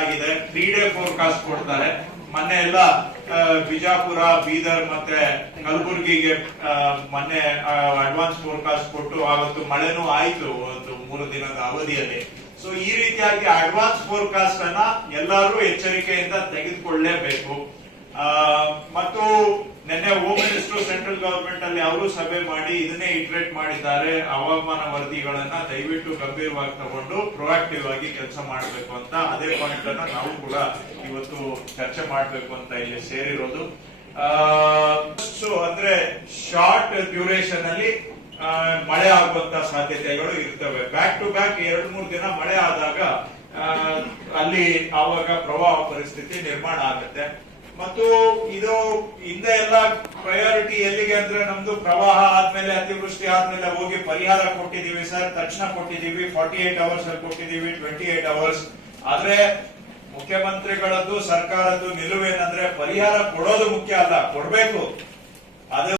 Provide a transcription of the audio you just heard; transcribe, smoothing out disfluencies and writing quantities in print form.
ಆಗಿದೆ. 3 day forecast ಕೊಡ್ತಾರೆ. ಮೊನ್ನೆ ಎಲ್ಲ ಬಿಜಾಪುರ, ಬೀದರ್ ಮತ್ತೆ ಕಲಬುರಗಿಗೆ ಮೊನ್ನೆ ಅಡ್ವಾನ್ಸ್ ಫೋರ್ಕಾಸ್ಟ್ ಕೊಟ್ಟು ಅವತ್ತು ಮಳೆನೂ ಆಯ್ತು ಒಂದು 3 ದಿನದ ಅವಧಿಯಲ್ಲಿ. ಸೊ ಈ ರೀತಿಯಾಗಿ ಅಡ್ವಾನ್ಸ್ ಫೋರ್ಕಾಸ್ಟ್ ಅನ್ನ ಎಲ್ಲರೂ ಎಚ್ಚರಿಕೆಯಿಂದ ತೆಗೆದುಕೊಳ್ಳಲೇಬೇಕು. ಮತ್ತು ನಿನ್ನೆ ಹೋಮ್ ಮಿನಿಸ್ಟರ್ ಸೆಂಟ್ರಲ್ ಗವರ್ಮೆಂಟ್ ಅಲ್ಲಿ ಅವರು ಸಭೆ ಮಾಡಿ ಇದನ್ನೇ ಇಟ್ರೇಟ್ ಮಾಡಿದ್ದಾರೆ. ಹವಾಮಾನ ವರದಿಗಳನ್ನ ದಯವಿಟ್ಟು ಗಂಭೀರವಾಗಿ ತಗೊಂಡು ಪ್ರೊಆಕ್ಟಿವ್ ಆಗಿ ಕೆಲಸ ಮಾಡಬೇಕು ಅಂತ ಅದೇ ಪಾಯಿಂಟ್ ಅನ್ನ ನಾವು ಕೂಡ ಇವತ್ತು ಚರ್ಚೆ ಮಾಡಬೇಕು ಅಂತ ಇಲ್ಲಿ ಸೇರಿರೋದು. ಸೊ ಅಂದ್ರೆ ಶಾರ್ಟ್ ಡ್ಯೂರೇಷನ್ ಅಲ್ಲಿ ಮಳೆ ಆಗುವಂತ ಸಾಧ್ಯತೆಗಳು ಇರ್ತವೆ. ಬ್ಯಾಕ್ ಟು ಬ್ಯಾಕ್ 2-3 ದಿನ ಮಳೆ ಆದಾಗ ಅಲ್ಲಿ ಆವಾಗ ಪ್ರವಾಹ ಪರಿಸ್ಥಿತಿ ನಿರ್ಮಾಣ ಆಗುತ್ತೆ. ಮತ್ತು ಇದು ಹಿಂದೆ ಎಲ್ಲ ಪ್ರಯಾರಿಟಿ ಎಲ್ಲಿಗೆ ಅಂದ್ರೆ ನಮ್ದು ಪ್ರವಾಹ ಆದ್ಮೇಲೆ ಅತಿವೃಷ್ಟಿ ಆದ್ಮೇಲೆ ಹೋಗಿ ಪರಿಹಾರ ಕೊಟ್ಟಿದೀವಿ ಸರ್, ತಕ್ಷಣ ಕೊಟ್ಟಿದೀವಿ, 48 ಅವರ್ಸ್ ಅಲ್ಲಿ ಕೊಟ್ಟಿದೀವಿ, 28 ಅವರ್ಸ್. ಆದ್ರೆ ಮುಖ್ಯಮಂತ್ರಿಗಳದ್ದು ಸರ್ಕಾರದ್ದು ನಿಲುವೇನಂದ್ರೆ ಪರಿಹಾರ ಕೊಡೋದು ಮುಖ್ಯ ಅಲ್ಲ, ಕೊಡ್ಬೇಕು. ಅದು